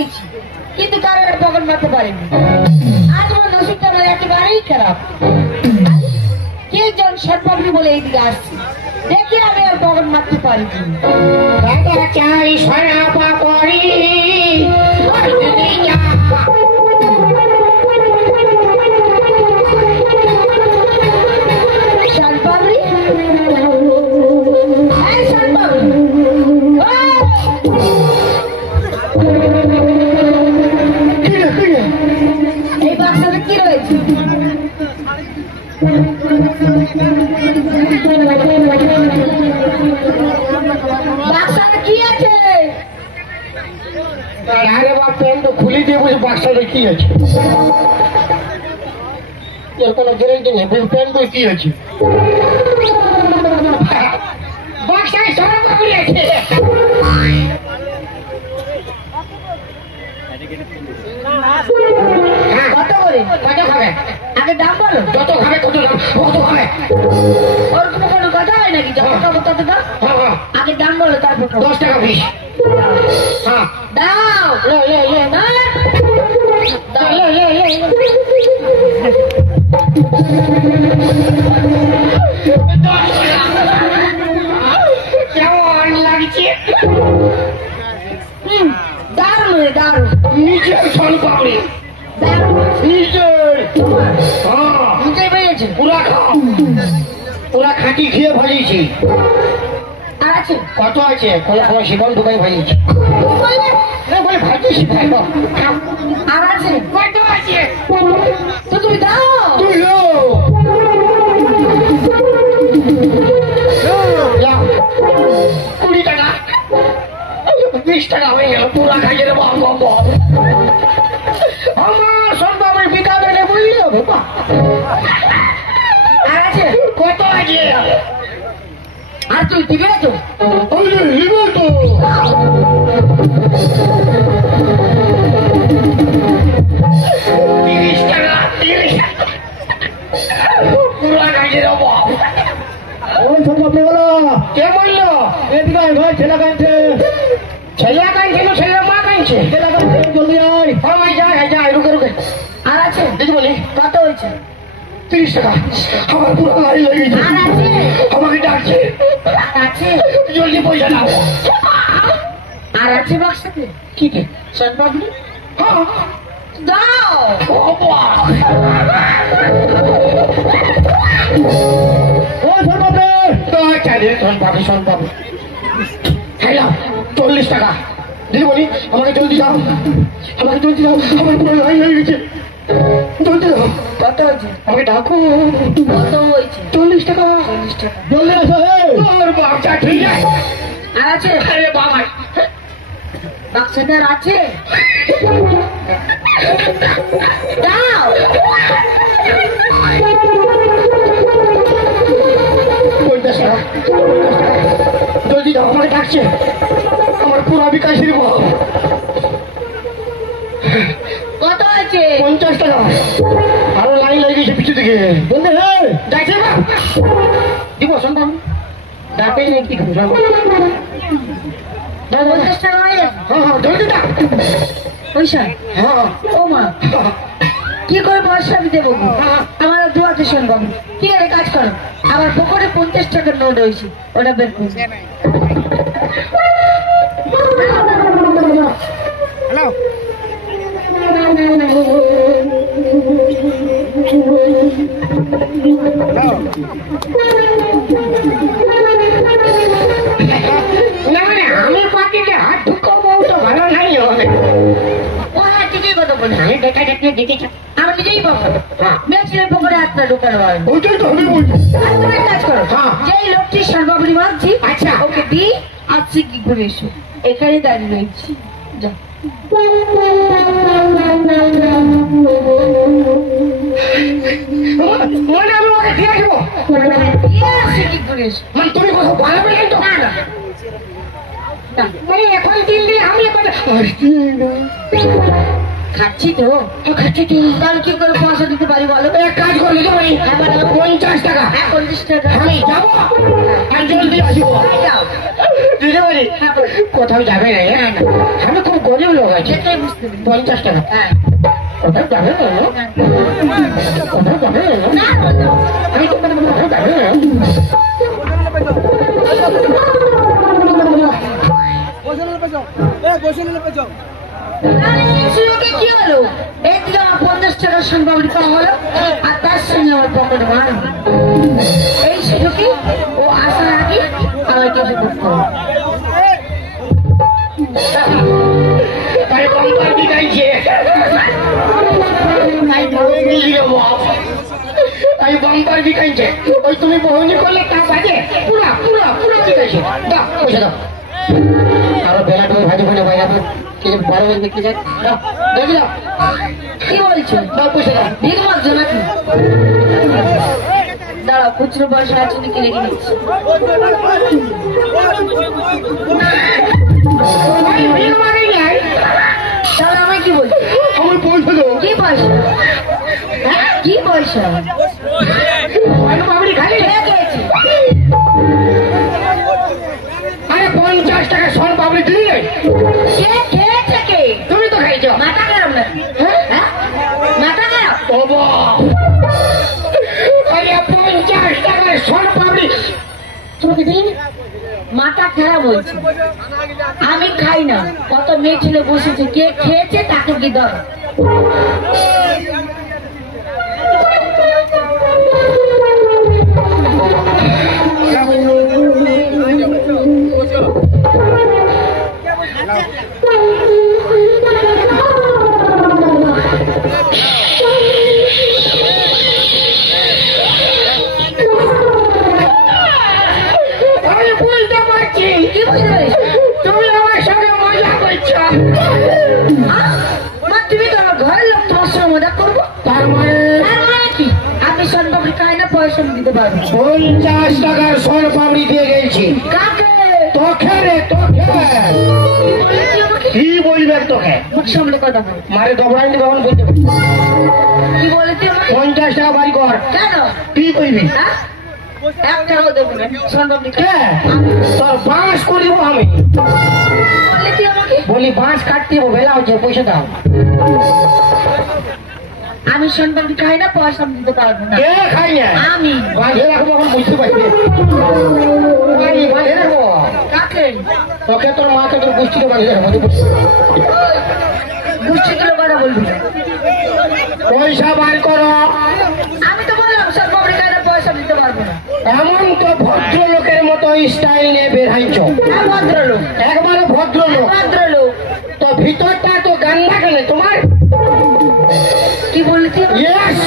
দিয়েছি, কিন্তু কারোর পকেট মারতে পারিনি। আজ আমার নসিবটা আমার একেবারেই খারাপ। কে জন সৎপাবলি বলে এইদিকে আসছি, দেখি আমি আর পকেট মারতে পারি কি। চাই সরাপা করি সৎপাবলি, এই বাক্সটা কি রয়েছে? বাক্সটা কি আছে? আরে বাপ, প্যান্ট খুলে দিয়ে বসে বাক্সটা কি আছে? এর কোনো গ্যারেন্টি নেই। প্যান্ট কি আছে? বাক্সায় সরকারি আছে। কত করে? কত খাবে? আগে দাম বলো। যত খাবে কত দাম, কত খাবে? ওরকম কোনো কথা হয় নাকি? যত খাবো তত দাম। আগে দাম বলো, তারপর 10 টাকা পিস। হ্যাঁ দাও। কেমন লাগছে? দারুণ দারুণ। নিজের সনপাপড়ি, নিজের নিজেই পেয়েছে। পুরা খাও, পুরা খাঁটি খেয়ে ভাজিয়েছি। আর আছে কত আছে? কোনো কোনো শিবন দোকানে ভাজিয়েছি। বলে ভাজিয়েছি ভাই। আর আছে কত আছে? তো তুমি দাও। তুই যাও 20 টাকা 20 টাকা হয়ে গেল। পুরা খাইয়ে দেবো। আমার সন্তানের বিকালে নেবো। আর আছে কত আছে? আর তুই দিবে না তো? নিবে তো। 30 টাকা 30 টাকা পুরা খাইয়ে দেবো। কে বললো? ছেলে কাঁদছে। ছেলে কাঁদছে না ছেলে মা কাঁদছে? ছেলে কাঁদছে। জলদি আয়। আমার যাই রুকে রুকে। আর আছে দেখি বলি কত হয়েছে? 30 টাকা। আমার পুরো গাড়ি লেগেছে। আর আছে আমাকে ডাকছে। আর আছে জলদি পয়সা দাও। আর আছে বাক্সতে কি কে? সৎপাবলি হ্যাঁ দাও। হ্যালো 40 টাকা দিদি বলি। আমাকে জলদি দাও, আমাকে জলদি দাও। আমার পুরো লাইন হয়ে গেছে। জলদি দাও। কত হয়েছে? আমাকে ডাকো। কত হয়েছে? 40 টাকা। 40 টাকা। জলদি আসো। তোর বাচ্চা ঠিক আছে। আর আছে? আরে বাবা, বাক্সতে আর আছে? দাও। 50 টাকা। জলদি দাও, আমাকে ডাকছে। আমার পুরো বিকাশ দিব। কত হয়েছে? 50 টাকা। আরো লাইন লেগে গেছে পিছু থেকে। ডাকছে না দিব সম্ভব। ডাকে নেই কি করবো? 50 টাকা হয়ে গেছে? হ্যাঁ জলদি দাও। পয়সা? হ্যাঁ ও মা, কি করে পয়সা দিতে বলবো? আমার দুয়াতে শুনবাবু কি করে কাজ করো? আমার পকেটে 50 টাকার নোট হয়েছে, ওটা বের করুন। হ্যালো না মানে আমি পাখিকে হাত ঢুকাবো তো ভালো নাই হবে। ও হ্যাঁ ঠিকই কথা বলি। আমি দেখা দেখতে দেখেছি। আমি নিজেই পাবো মেয়েছিলেন পকেটে হাতটা ঢুকানো হয়। ওইটাই তো আমি বলছি। তুমি এক কাজ করো, হ্যাঁ। যেই লোকটি সর্বাবলি মানছি আচ্ছা। ওকে দি আজকে কি করে এসো, এখানে দাঁড়িয়ে রয়েছি। যাও। মানে আমি ওকে দিয়ে আসবো। দিয়ে আসছে কি করে এসো? মানে তুমি কোথাও বাড়াবে না তো? না না না, মানে এখন দিল্লি আমি এখন খাচ্ছি তো। খাচ্ছি তো। তাহলে কি করে পয়সা দিতে পারি বলো? এক কাজ করলে তো পারি। 50 টাকা। 50 টাকা। আমি যাবো আর জলদি আসবো। যাও। দিদি বলি হ্যাঁ বল। কোথাও যাবে না না, না। আমি খুব গরিব লোক আছি যেটাই বুঝতে পেরেছি। 50 টাকা হ্যাঁ। কোথাও যাবে না কোথাও যাবে না না, বলো। আমি তো কোথাও যাবে না আরে, সুযোগে কি হলো? একদিকে আমার 50 টাকার সম্ভাবনা পাওয়া হলো, আর তার সঙ্গে আমার পকেট মার। এই সুযোগে ও আসার আগে আমাকে কিছু করতে হবে। তাই বাম্পার বিকাইছে তাই বাম্পার বিকাইছে ওই তুমি বহনি করলে তা বাজে পুরা পুরা পুরা বিকাইছে দাও পয়সা দাও আরো বেলা তুমি ভাজি করে বাইরে কিছু 12 বাজে বিক্রি যায় দাও দেখি দাও কি বলছো? দাও পয়সা দাও ভিক মাগছো নাকি? দাঁড়াও, খুচরো পয়সা আছে নাকি রেখে দিচ্ছি। আমি ভিড় মারি নাই তাহলে আমায় কি বলছো? আমার পয়সা দাও কি পয়সা? হ্যাঁ, কি পয়সা? আমি বাবরি খালি কে খেয়েছে? আরে 50 টাকা সর বাবরি দিলি নাই কে খেয়েছে কে? তুমি তো খাইছো মাথা খারাপ না? হ্যাঁ, মাথা খারাপ? বাবা আরে 50 টাকার সর বাবরি তোমাকে দিলি মাথা খারাপ হয়েছে। আমি খাই না, কত মেয়ে ছেলে বসেছে, কে খেয়েছে তাকে কি ধর। আমি বুঝতে পারছি কি বুঝতে পেরেছো? তুমি আমার সঙ্গে মজা করছো মা, তুমি তো আমার ঘরের লোক, তোমার সঙ্গে মজা করবো। তার মানে তার মানে কি? আপনি সনপাপড়ি খাই না, পয়সা আমি দিতে পারবো। 50 টাকার সর পাবড়ি দিয়ে গেছি কাকে? তোকে রে তোকে বলেছি আমাকে? কি বলবে তোকে মুখ সামলে কথা বল। মারে দবড়াই দিবে এখন বলতে পারি কি বলেছি আমাকে? 50 টাকা বাড়ি কর কেন? কি কইবি হ্যাঁ? 1 টাকাও দেবো না, সনপাপড়ি খাই। কে তোর বাঁশ করে দিব আমি বলেছি আমাকে? বলি বাঁশ কাটতে দিব বেলা হচ্ছে পয়সা দাও আমি সনপাপড়ি খাই না, পয়সা আমি দিতে পারবো না। কে খাই না আমি। বাঁধে রাখবো এখন বুঝতে পারছি বাঁধে রাখবো কাকে? তোকে তোর মাকে তোর গোষ্ঠীকে বাঁধে রাখবো গোষ্ঠীগুলো কথা বলবি না। পয়সা বার করো আমি তো বললাম সনপাপড়ি খাই না, পয়সা আমি দিতে পারবো না। এমন তো ভদ্রলোকের মতো স্টাইল নিয়ে বের হাইছো হ্যাঁ, ভদ্রলোক। একবারে ভদ্রলোক ভদ্রলোক। তো ভিতরটা তো গান্দা কেন তোমার কি বলেছি? ইয়েস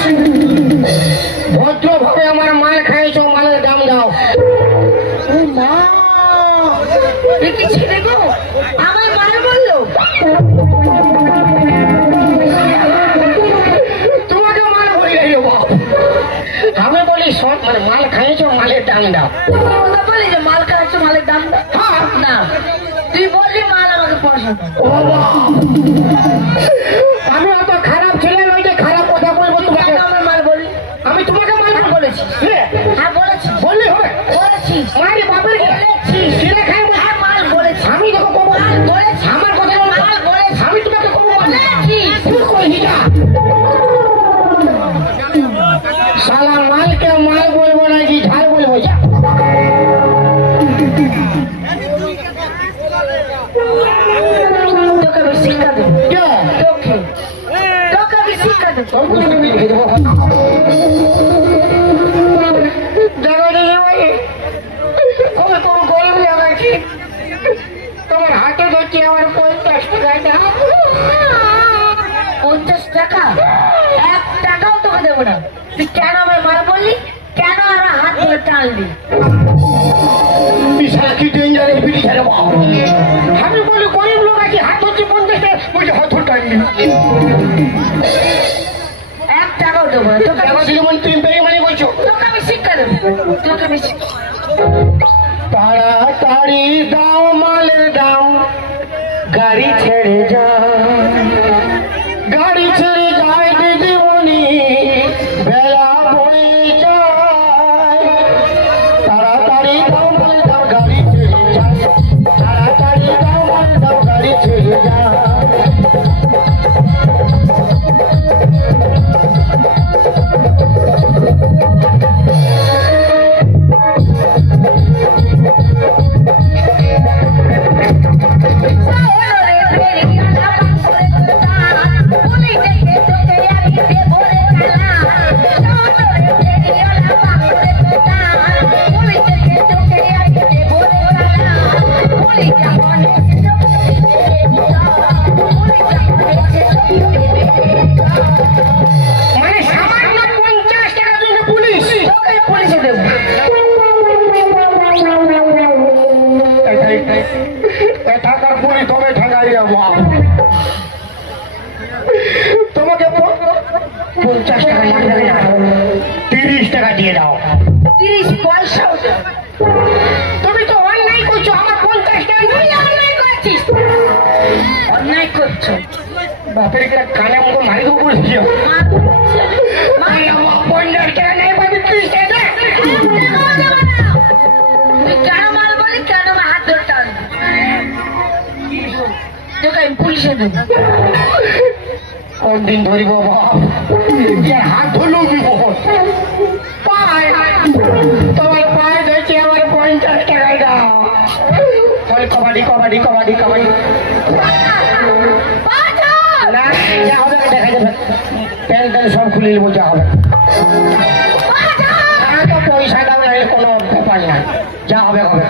ভদ্রভাবে আমার মাল খাইছো মালের দাম দাও ও মা, এ কি ছেলে গো? আমার মায়ের বললো। তোমাকে মাল বলি নাই বাপ আমি বলি সব মানে মাল খাইছো মালের দাম দাও কথা বলি যে মাল খাচ্ছ, মালের দাম দাও। হ্যাঁ না, তুই বললি মাল আমাকে পয়সা দাও। ও বাবা, আমি অত খারাপ ছেলে নই যে খারাপ কথা বলবো তোমাকে কেন আমার মাল বলি? আমি তোমাকে মাল বলেছি হ্যাঁ বলেছি। বললি হবে বলেছি। মারি বাপের বলেছি। ছেলে খাই হ্যাঁ, মাল বলেছি। আমি তোকে কবো মাল বলেছি। আমার কথা বলবো মাল বলেছি। আমি তোমাকে কবো বলেছি। তুই কই হিজা শালা মালকে মাল বলবো না কি ঝাল বলবো যা তোকে আমি শিক্ষা দেবো। কে? তোকে তোকে আমি শিক্ষা দেবো। তোর বুঝতে লিখে দেবো দেখো দেখি ভাই আমি কোনো গরিব লাগাচ্ছি তোমার হাতে ধরছি আমার 50 টাকা দাও 50 টাকা? 1 টাকাও তোকে দেবো না। তুই কেন আমার মাল বললি? কেন আমার হাত ধরে টানলি? বিশাল কি ডেঞ্জারের বিড়ি ছেড়ে আমি বলি গরিব লোক আছি হাত ধরছি 50 টাকা বলছি হাত ধরটাইনি 1 টাকাও দেবো না। তোকে আমি যেমন তুমি বেইমানি করছো তোকে আমি শিক্ষা দেবো। তোকে আমি শিক্ষা তাড়াতাড়ি দাও মালের দাও গাড়ি ছেড়ে যাও গাড়ি ছেড়ে যায় দিদিমণি বেলা বয়ে যায় তাড়াতাড়ি দাও মালের দাও গাড়ি ছেড়ে যায় 50 টাকা লাগবে না, 30 টাকা দিয়ে দাও। 30 পয়সাও দেব। তুমি তো অন্যায় করছো, আমার 50 টাকা তুই অন্যায় করছিস, অন্যায় করছো। বাপের একটা কানে মুখ মারি দেবো বলছি। মা, আমার 50 টাকা নেই বাবু, 30 টাকা দে। তুই কেন মাল বলি, কেন আমার হাত ধরতে হবে? তোকে আমি পুলিশে দেবো। কোন দিন ধরিব বাপ, যে হাত ধরলো বিপদ। পায় তোমার পায়ে ধরছি, আমার 50 টাকায় দাও। বল কবাডি কবাডি কবাডি কবাডি। না যা হবে দেখা যাবে, প্যান্ট ট্যান্ট সব খুলে নেবো, যা হবে। তো পয়সা দাও না, কোনো ব্যাপার নাই, যা হবে হবে।